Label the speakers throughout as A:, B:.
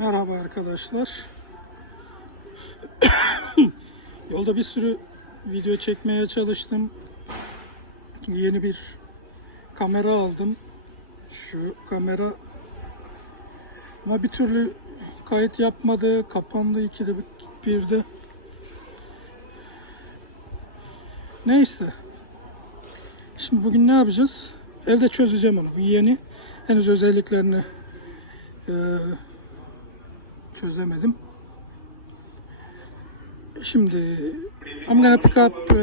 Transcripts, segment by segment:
A: Merhaba arkadaşlar. Yolda bir sürü video çekmeye çalıştım. Yeni bir kamera aldım. Şu kamera ama bir türlü kayıt yapmadı. Kapandı ikide birde. Neyse. Şimdi bugün ne yapacağız? Evde çözeceğim onu. Bu yeni. Henüz özelliklerini eee çözemedim. Şimdi I'm gonna pick up uh,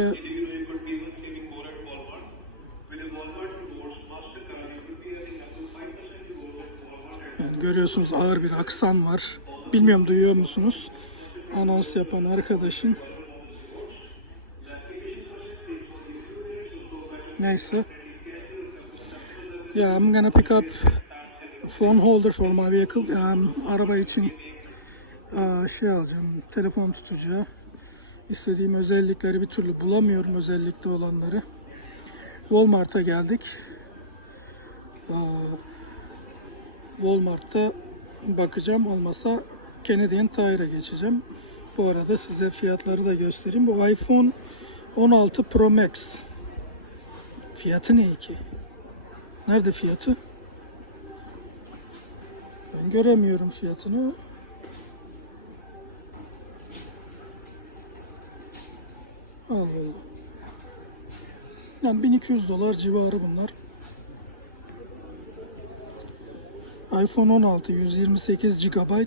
A: yani görüyorsunuz ağır bir aksan var. Bilmiyorum duyuyor musunuz? Anons yapan arkadaşın. Neyse. Yeah, I'm gonna pick up phone holder for my vehicle. Um, araba için şey alacağım, telefon tutacağı. İstediğim özellikleri bir türlü bulamıyorum özellikli olanları. Walmart'a geldik. Walmart'ta bakacağım olmasa Canadian Tire'a geçeceğim. Bu arada size fiyatları da göstereyim. Bu iPhone 16 Pro Max. Fiyatı ne ki? Nerede fiyatı? Ben göremiyorum fiyatını. Allah Allah. Yani 1200 dolar civarı bunlar. iPhone 16 128 GB.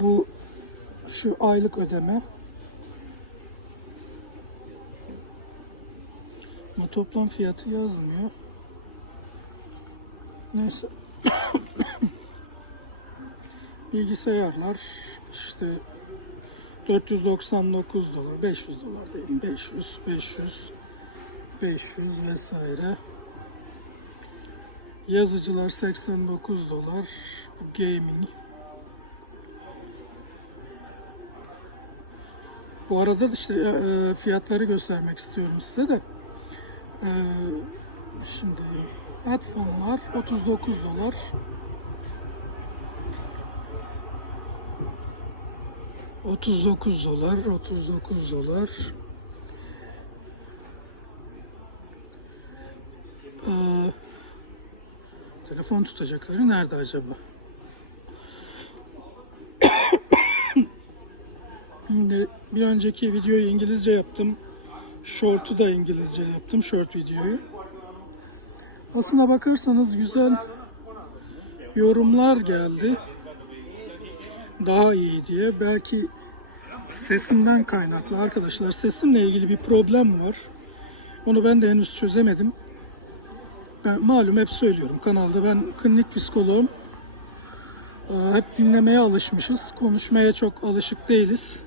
A: Bu şu aylık ödeme. Ama toplam fiyatı yazmıyor. Neyse. Bilgisayarlar işte 499 dolar, 500 dolar diyeyim. 500, 500, 500 vesaire. Yazıcılar 89 dolar. Bu gaming. Bu arada da işte e, fiyatları göstermek istiyorum size de. E, şimdi headphone'lar 39 dolar. Otuz dokuz dolar, otuz dokuz dolar. Ee, telefon tutacakları nerede acaba? Şimdi bir önceki videoyu İngilizce yaptım. Short'u da İngilizce yaptım, short videoyu. Aslına bakarsanız güzel yorumlar geldi. Daha iyi diye. Belki sesimden kaynaklı arkadaşlar. Sesimle ilgili bir problem var. Onu ben de henüz çözemedim. Ben malum hep söylüyorum kanalda ben klinik psikoloğum. Hep dinlemeye alışmışız. Konuşmaya çok alışık değiliz.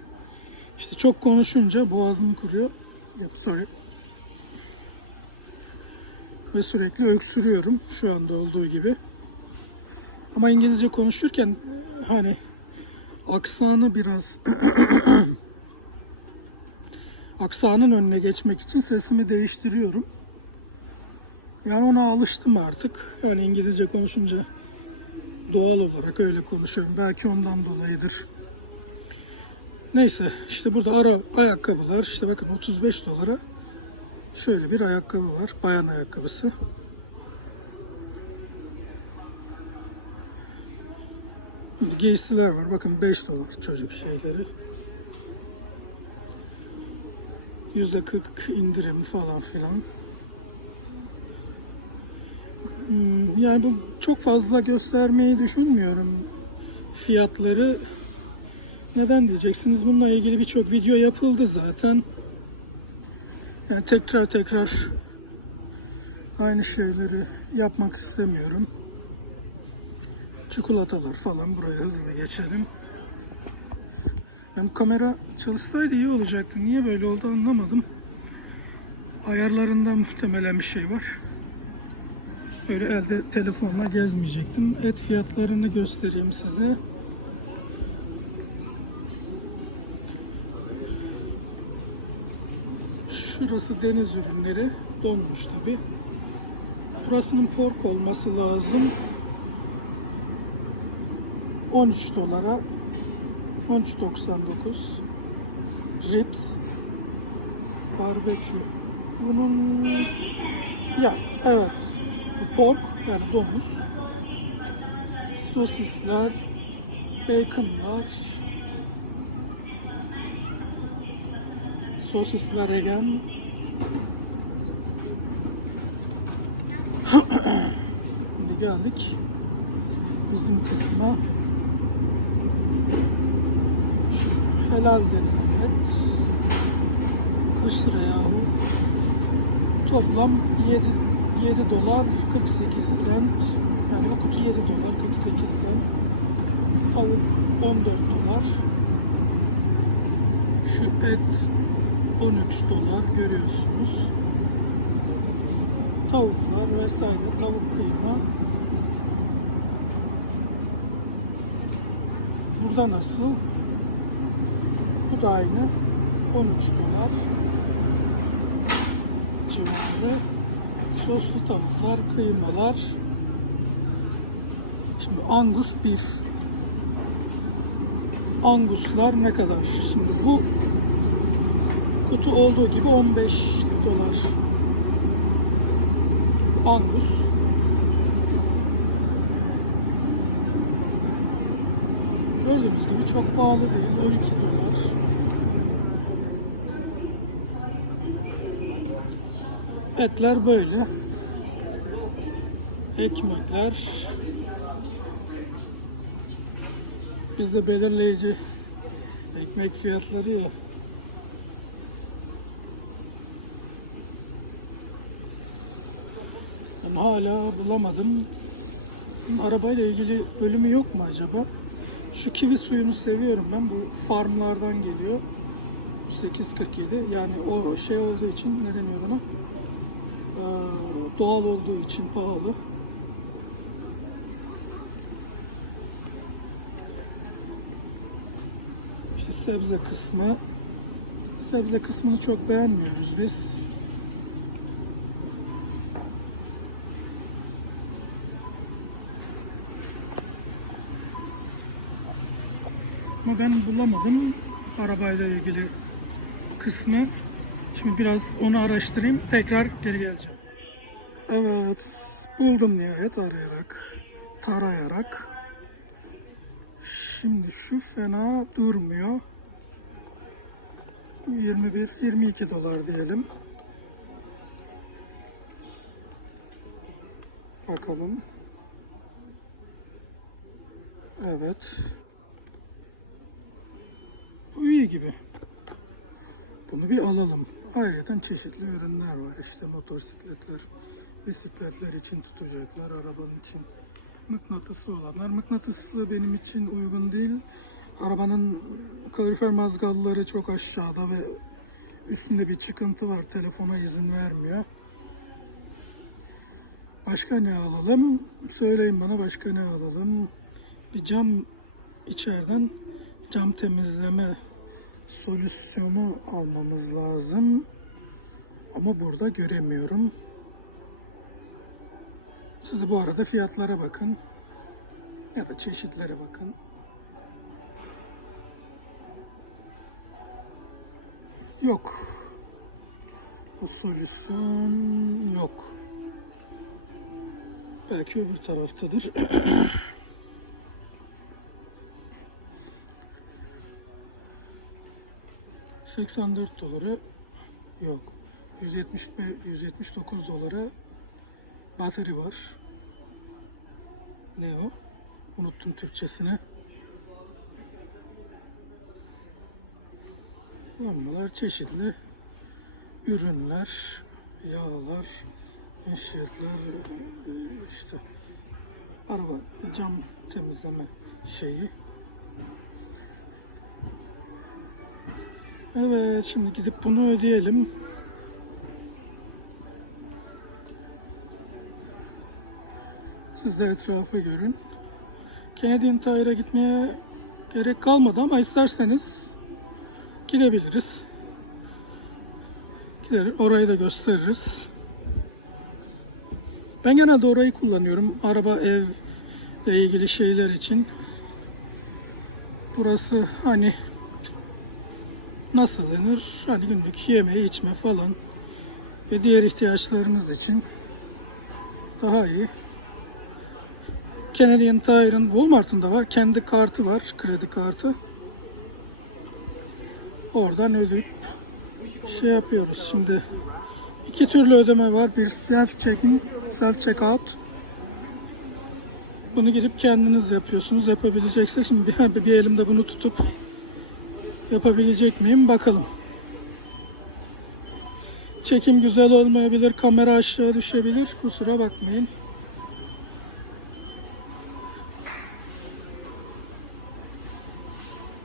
A: İşte çok konuşunca boğazım kuruyor. Yap, sorry. Ve sürekli öksürüyorum şu anda olduğu gibi. Ama İngilizce konuşurken e, hani aksanı biraz aksanın önüne geçmek için sesimi değiştiriyorum. Yani ona alıştım artık. Yani İngilizce konuşunca doğal olarak öyle konuşuyorum. Belki ondan dolayıdır. Neyse işte burada ara ayakkabılar işte bakın 35 dolara şöyle bir ayakkabı var. Bayan ayakkabısı. Giysiler var. Bakın 5 dolar çocuk şeyleri. %40 indirim falan filan. Hmm, Yani bu çok fazla göstermeyi düşünmüyorum fiyatları. Neden diyeceksiniz? Bununla ilgili birçok video yapıldı zaten. Yani tekrar tekrar aynı şeyleri yapmak istemiyorum. Çikolatalar falan buraya hızlı geçelim. Ben kamera çalışsaydı iyi olacaktı. Niye böyle oldu anlamadım. Ayarlarında muhtemelen bir şey var. Böyle elde telefonla gezmeyecektim. Et fiyatlarını göstereyim size. Şurası deniz ürünleri. Donmuş tabi. Burasının pork olması lazım. 13 dolara 13.99 Rips Barbekü. Bunun ya evet. Pork yani domuz. Sosisler baconlar. Sosisler again. Şimdi geldik bizim kısma. Şu helal denilen et. Kaç lira yahu? Toplam 7, 7 dolar 48 cent. Yani bu kutu 7 dolar 48 cent. Tavuk 14 dolar. Şu et 13 dolar görüyorsunuz tavuklar vesaire tavuk kıyma burada nasıl bu da aynı. 13 dolar civarı. Soslu tavuklar kıymalar. Şimdi angus beef anguslar ne kadar? Şimdi bu kutu olduğu gibi 15 dolar. Angus. Gördüğünüz gibi çok pahalı değil. 12 dolar. Etler böyle. Ekmekler. Bizde belirleyici ekmek fiyatları ya. Ama hala bulamadım. Arabayla ilgili bölümü yok mu acaba? Şu kivi suyunu seviyorum ben. Bu farmlardan geliyor. Bu 8.47 yani o şey olduğu için ne deniyor buna? Ee, doğal olduğu için pahalı. İşte sebze kısmı. Sebze kısmını çok beğenmiyoruz biz. Ben bulamadım arabayla ilgili kısmı. Şimdi biraz onu araştırayım. Tekrar geri geleceğim. Evet. Buldum nihayet arayarak. Tarayarak. Şimdi şu fena durmuyor. 21-22 dolar diyelim. Bakalım. Evet. İyi gibi. Bunu bir alalım. Ayrıca çeşitli ürünler var. İşte motosikletler, bisikletler için tutacaklar, arabanın için mıknatıslı olanlar. Mıknatıslı benim için uygun değil. Arabanın kalorifer mazgalları çok aşağıda ve üstünde bir çıkıntı var. Telefona izin vermiyor. Başka ne alalım? Söyleyin bana başka ne alalım? Bir cam içeriden cam temizleme solüsyonu almamız lazım. Ama burada göremiyorum. Siz de bu arada fiyatlara bakın. Ya da çeşitlere bakın. Yok. Bu solüsyon yok. Belki öbür taraftadır. 84 dolara yok. 170 179 dolara bateri var. Ne o? Unuttum Türkçesini. Lambalar çeşitli ürünler, yağlar, eşyalar, e, işte araba cam temizleme şeyi. Evet, şimdi gidip bunu ödeyelim. Siz de etrafı görün. Canadian Tire'a gitmeye gerek kalmadı ama isterseniz gidebiliriz. Gider, orayı da gösteririz. Ben genelde orayı kullanıyorum. Araba, evle ilgili şeyler için. Burası hani nasıl denir? Hani günlük yeme içme falan ve diğer ihtiyaçlarımız için daha iyi. Canadian Tire'ın Walmart'ın da var. Kendi kartı var. Kredi kartı. Oradan ödeyip şey yapıyoruz. Şimdi iki türlü ödeme var. Bir self check-in, self check-out. Bunu gidip kendiniz yapıyorsunuz. Yapabileceksek şimdi bir, bir elimde bunu tutup yapabilecek miyim bakalım. Çekim güzel olmayabilir, kamera aşağı düşebilir. Kusura bakmayın.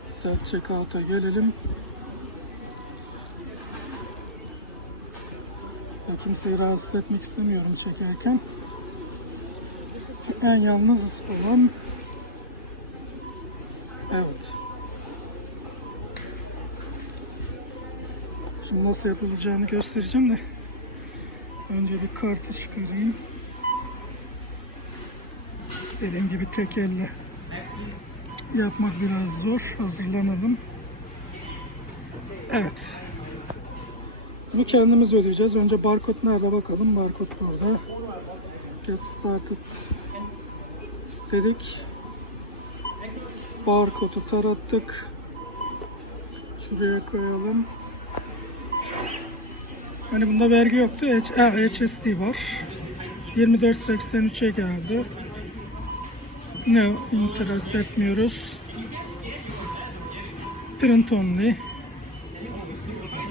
A: Self checkout'a gelelim. Ya kimseyi rahatsız etmek istemiyorum çekerken. En yalnız olan Evet. Şimdi nasıl yapılacağını göstereceğim de önce bir kartı çıkarayım. Dediğim gibi tek elle yapmak biraz zor. Hazırlanalım. Evet. Bunu kendimiz ödeyeceğiz. Önce barkod nerede bakalım. Barkod burada. Get started dedik. Barkodu tarattık. Şuraya koyalım. Hani bunda vergi yoktu. H HSD var. 24.83'e geldi. Ne interest etmiyoruz. Print only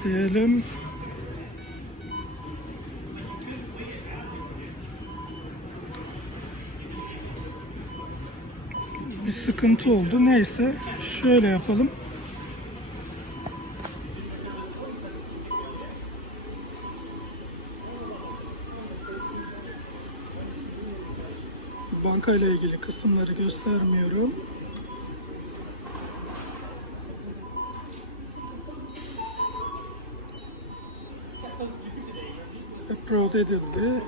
A: diyelim. Bir sıkıntı oldu. Neyse şöyle yapalım. Banka ile ilgili kısımları göstermiyorum. Approved edildi.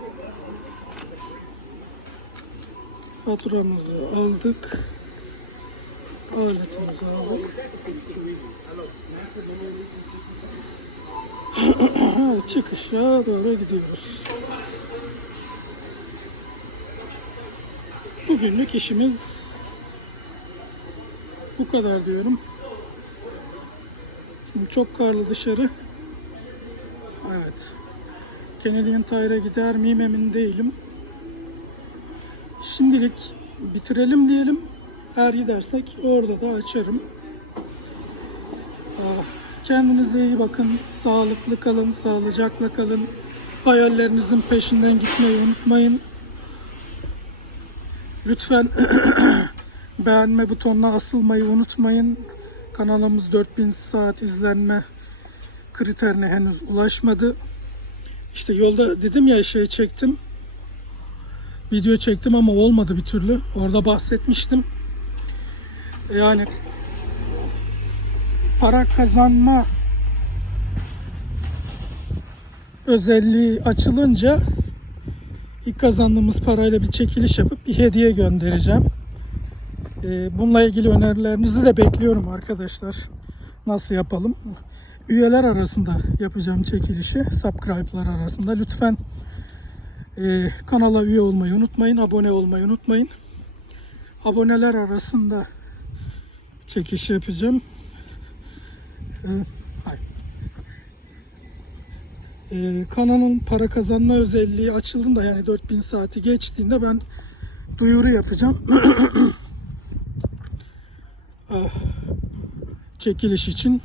A: Faturamızı aldık. Aletimizi aldık. Çıkışa doğru gidiyoruz. Bugünlük işimiz bu kadar diyorum. Şimdi çok karlı dışarı. Evet. Canadian Tire'a gider miyim emin değilim. Şimdilik bitirelim diyelim. Eğer gidersek orada da açarım. Ah, Kendinize iyi bakın. Sağlıklı kalın, sağlıcakla kalın. Hayallerinizin peşinden gitmeyi unutmayın. Lütfen beğenme butonuna asılmayı unutmayın. Kanalımız 4000 saat izlenme kriterine henüz ulaşmadı. İşte yolda dedim ya şey çektim. Video çektim ama olmadı bir türlü. Orada bahsetmiştim. Yani para kazanma özelliği açılınca ilk kazandığımız parayla bir çekiliş yapıp bir hediye göndereceğim. Ee, Bununla ilgili önerilerinizi de bekliyorum arkadaşlar. Nasıl yapalım? Üyeler arasında yapacağım çekilişi. Subscribe'lar arasında. Lütfen e, kanala üye olmayı unutmayın. Abone olmayı unutmayın. Aboneler arasında çekiş yapacağım. Ee, Ee, kanalın para kazanma özelliği açıldığında yani 4000 saati geçtiğinde ben duyuru yapacağım. Ah, Çekiliş için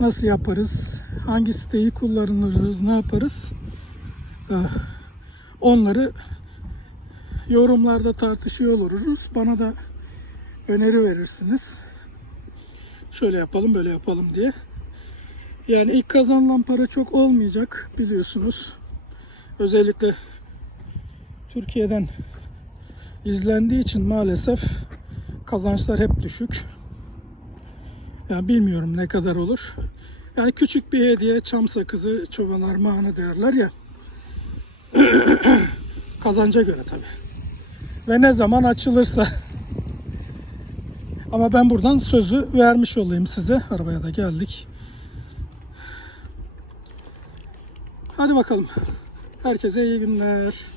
A: nasıl yaparız? Hangi siteyi kullanırız? Ne yaparız? Ah, Onları yorumlarda tartışıyor oluruz. Bana da öneri verirsiniz. Şöyle yapalım, böyle yapalım diye. Yani ilk kazanılan para çok olmayacak biliyorsunuz. Özellikle Türkiye'den izlendiği için maalesef kazançlar hep düşük. Yani bilmiyorum ne kadar olur. Yani küçük bir hediye çam sakızı çoban armağanı derler ya. Kazanca göre tabi. Ve ne zaman açılırsa Ama ben buradan sözü vermiş olayım size. Arabaya da geldik. Hadi bakalım. Herkese iyi günler.